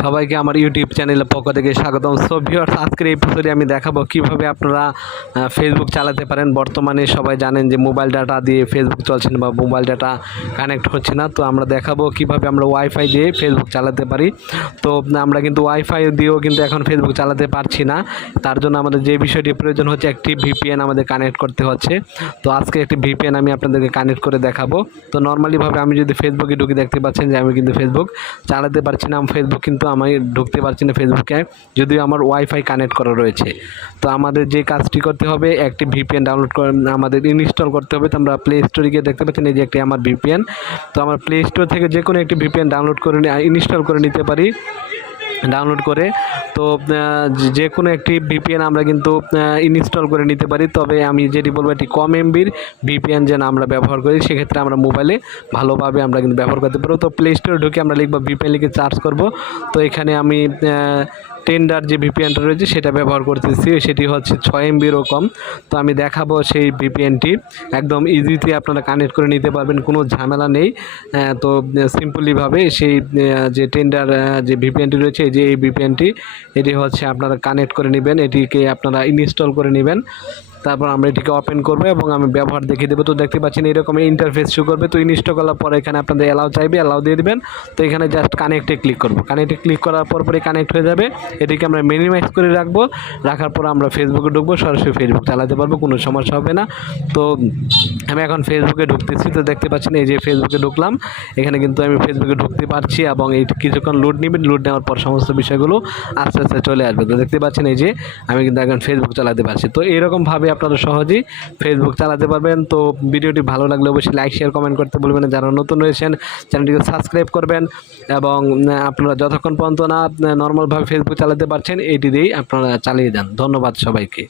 সবাইকে আমার ইউটিউব চ্যানেলের পক্ষ থেকে স্বাগতম। সো ভিউয়ার্স আজকের এপিসোডে আমি দেখাবো কীভাবে আপনারা ফেসবুক চালাতে পারেন। বর্তমানে সবাই জানেন যে মোবাইল ডাটা দিয়ে ফেসবুক চলছে না বা মোবাইল ডাটা কানেক্ট হচ্ছে না। তো আমরা দেখাবো কীভাবে আমরা ওয়াইফাই দিয়ে ফেসবুক চালাতে পারি। তো, আমরা কিন্তু ওয়াইফাই দিয়েও কিন্তু এখন ফেসবুক চালাতে পারছি না। তার জন্য আমাদের যে বিষয়টি প্রয়োজন হচ্ছে, একটি ভিপিএন আমাদের কানেক্ট করতে হচ্ছে। তো, আজকে একটি ভিপিএন আমি আপনাদেরকে কানেক্ট করে দেখাবো। তো নর্মালিভাবে আমি যদি ফেসবুকে ঢুকে দেখতে পাচ্ছেন যে আমি কিন্তু ফেসবুক চালাতে পারছি না। ফেসবুক কিন্তু আমি ঢুকতে পারছি না ফেসবুকে যদিও আমার ওয়াইফাই কানেক্ট করা রয়েছে। তো আমাদের যে কাজটি করতে হবে, একটি ভিপিএন ডাউনলোড করে আমাদের ইনস্টল করতে হবে। তো আমরা প্লে স্টোরে গিয়ে দেখতে পাচ্ছি এই যে একটি আমার ভিপিএন তো আমার প্লে স্টোর থেকে যে কোনো একটি ভিপিএন ডাউনলোড করে ইনস্টল করে নিতে পারি। ডাউনলোড করে। তো যে কোনো একটি ভিপিএন আমরা কিন্তু ইনস্টল করে নিতে পারি। তবে আমি যেটি বলব একটি কম এমবির ভিপিএন যেন আমরা ব্যবহার করি। সেক্ষেত্রে আমরা মোবাইলে ভালোভাবে আমরা কিন্তু ব্যবহার করতে পারব। তো প্লে স্টোরে ঢুকে আমরা লিখব ভিপিএন লিখে চার্জ করব। তো এখানে আমি টেন্ডার যে ভিপিএনটা রয়েছে সেটা ব্যবহার করতেছি, সেটি হচ্ছে ছয় এমবিরও কম তো আমি দেখাবো সেই ভিপিএনটি একদম ইজিতে আপনারা কানেক্ট করে নিতে পারবেন, কোনো ঝামেলা নেই। তো সিম্পলিভাবে সেই যে টেন্ডার যে ভিপিএনটি রয়েছে, এই যে এই ভিপিএনটি এটি হচ্ছে আপনারা কানেক্ট করে নেবেন, এটিকে আপনারা ইনস্টল করে নেবেন। তারপর আমরা এটিকে ওপেন করব এবং আমি ব্যবহার দেখিয়ে দেবো। তো দেখতে পাচ্ছেন এরকম ইন্টারফেস শো করবে। তো ইনস্টল করার পর এখানে আপনাদের অ্যালাউ চাইবে অ্যালাউ দিয়ে দেবেন। তো এখানে জাস্ট কানেক্টে ক্লিক করব। কানেক্টে ক্লিক করার পর পরে কানেক্ট হয়ে যাবে। এটিকে আমরা মিনিমাইজ করে রাখব। রাখার পর আমরা ফেসবুকে ঢুকবো, সরাসরি ফেসবুক চালাতে পারব, কোনো সমস্যা হবে না। তো আমি এখন ফেসবুকে ঢুকতেছি। তো দেখতে পাচ্ছেন এই যে ফেসবুকে ঢুকলাম। এখানে কিন্তু আমি ফেসবুকে ঢুকতে পারছি এবং এই কিছুক্ষণ লোড নেবেন। লোড নেওয়ার পর সমস্ত বিষয়গুলো আস্তে আস্তে চলে আসবে। তো দেখতে পাচ্ছেন এই যে আমি কিন্তু এখন ফেসবুক চালাতে পারছি। তো এরকমভাবে আপনারা সহজেই ফেসবুক চালাতে পারবেন। তো ভিডিওটি ভালো লাগলে অবশ্যই লাইক শেয়ার কমেন্ট করতে বলবেন যারা নতুন রয়েছেন, চ্যানেলটিকে সাবস্ক্রাইব করবেন এবং আপনারা যতক্ষণ পর্যন্ত না নর্মালভাবে ফেসবুক চালাতে পারছেন এটি দিয়েই আপনারা চালিয়ে যান। ধন্যবাদ সবাইকে।